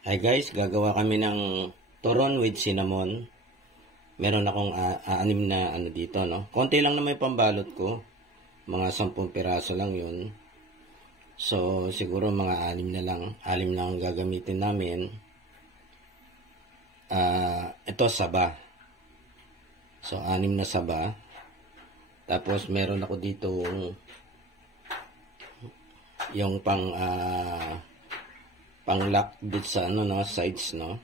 Hi guys, gagawa kami ng turon with cinnamon. Meron akong anim na ano dito, no. Konti lang na may pambalot ko. Mga 10 piraso lang 'yun. So, siguro mga anim lang ang gagamitin namin. Ito saba. So, anim na saba. Tapos meron ako dito yung pang-lock dito sa ano, no, sides, no.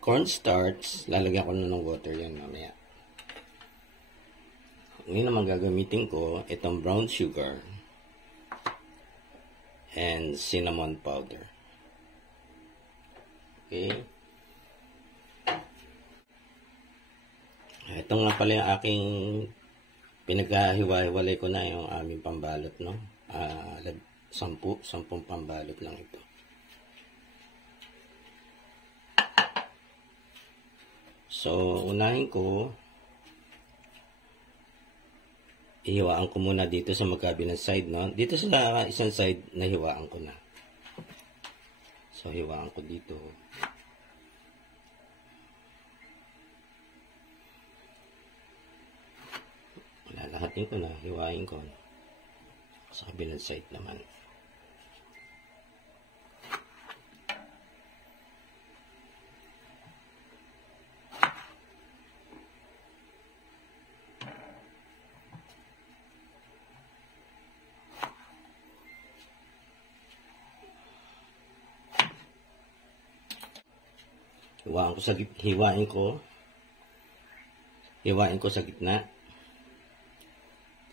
Cornstarch, lalagyan ko na ng water yan mamaya. Ngayon naman gagamitin ko itong brown sugar and cinnamon powder. Okay. Ito nga pala yung aking pinagkahiwa-hiwalay ko na yung aming pambalot, no. 10 pambalot lang ito. So, unahin ko, ihiwaan ko muna dito sa magkabilang side, no? Dito sa isang side, nahiwaan ko na. So, hiwaan ko dito. Lalahatin ko na, hiwain ko. Sa kabilang side naman. Hiwain ko sa gitna.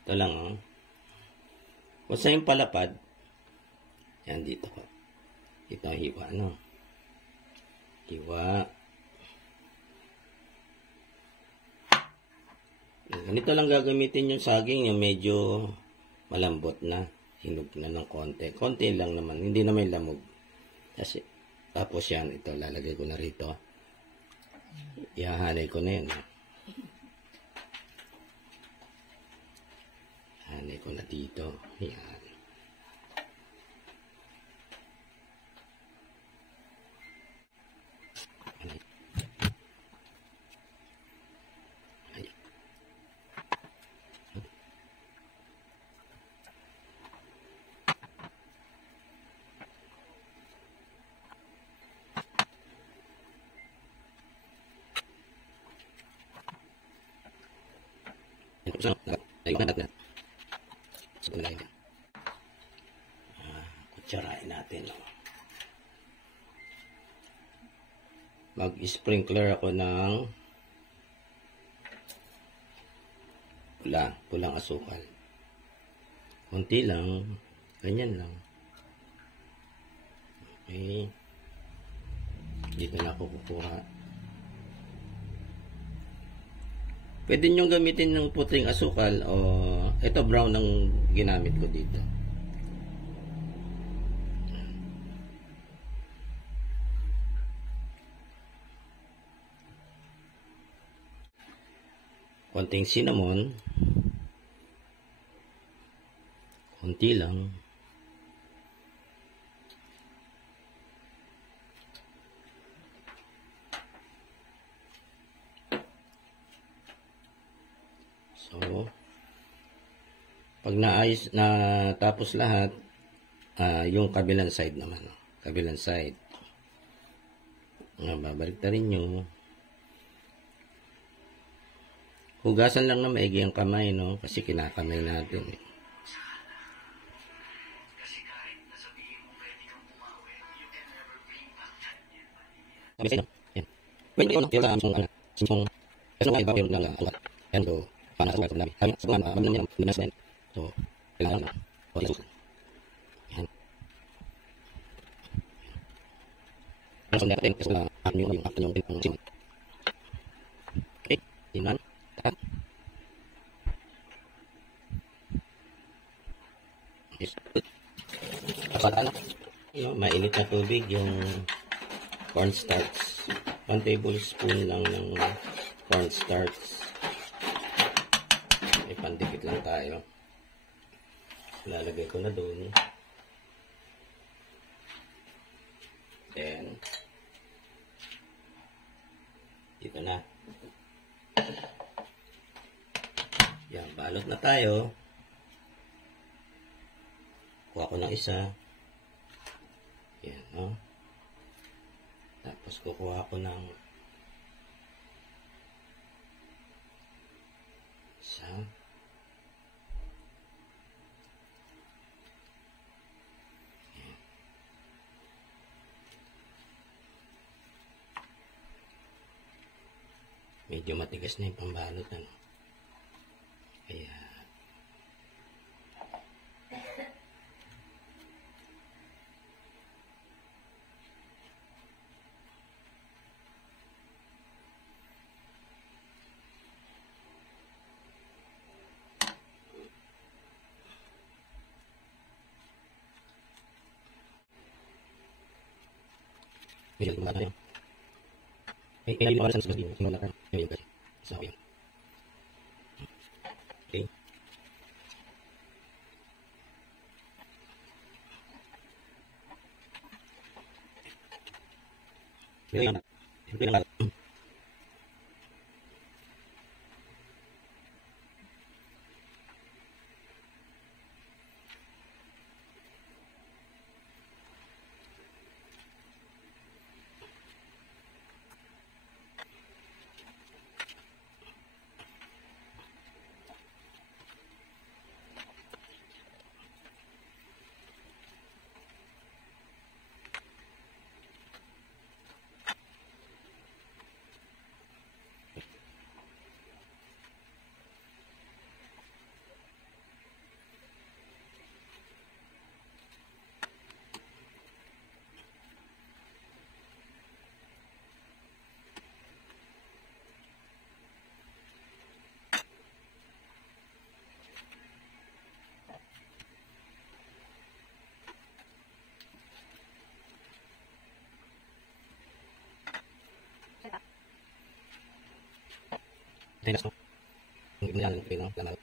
Ito lang, oh. Kung sa yung palapad, yan dito ko. Ito ang hiwa, no? Hiwa. Ganito lang gagamitin yung saging, yung medyo malambot na. Hinog na ng konti. Konti lang naman, hindi na may lamog. Kasi, tapos yan, ito, lalagay ko na rito. Ihahanay ko na yan. Hanay ko na dito. Yan. Kutsarain natin. Mag-sprinkler ako ng pulang asukal. Kunti lang. Ganyan lang. Okay. Dito na ako kukuha. Pwede nyo gamitin ng puting asukal o ito brown ang ginamit ko dito. Konting cinnamon. Konti lang. So, pag naayos na tapos lahat, yung kabilang side naman, kabilang side. Babalik na rin nyo. Hugasan lang na maigi ang kamay, no? Kasi kinakamay natin. Pwede ko na tila simsong kasi nga iba yung lang alat. And so, paano sa wala namin. Kami sa mga namin namin. So, kailangan na. O ito. Yan. Ano sa natin kasi na yung action yung simon. Okay, tinan. Tahan. Yes. Kapala na. Mainit na tubig yung cornstarch. 1 tablespoon lang ng cornstarch. May pandikit lang tayo. Lalagay ko na doon. Then, dito na. Yan, balot na tayo. Kuha ko ng isa. Yan, no? Tapos kukuha ko ng isa. Yan. Medyo matigas na yung pambalot, ano? Kaya medyo gumana na yun. Kaya yung mga sa sasabihin, sinula ka. Yung kasi. So, yun. Okay. Pwede lang. Tinas ko. Ang ginalan ko, no? Lamal.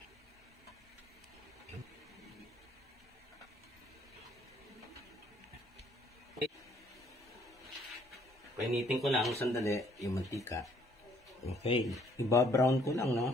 Painitin ko lang sandali yung mantika. Okay. Iba-brown ko lang, no?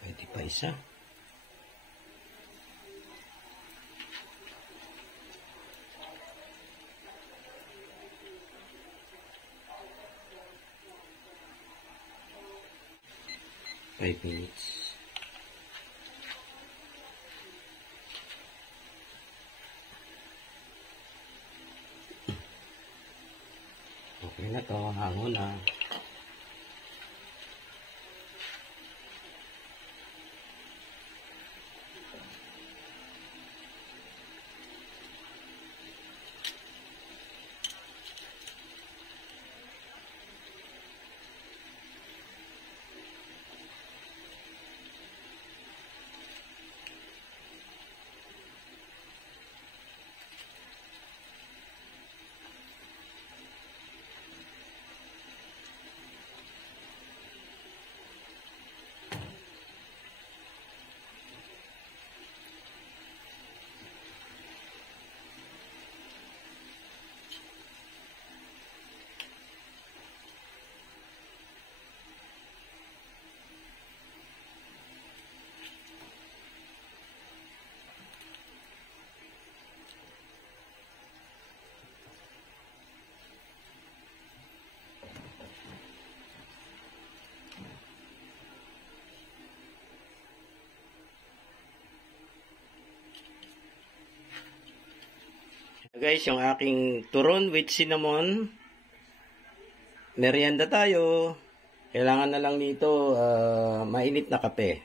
Pwede pa isa. Five minutes. Okay na to, hango na. Guys, yung aking turon with cinnamon. Merienda tayo. Kailangan na lang nito mainit na kape.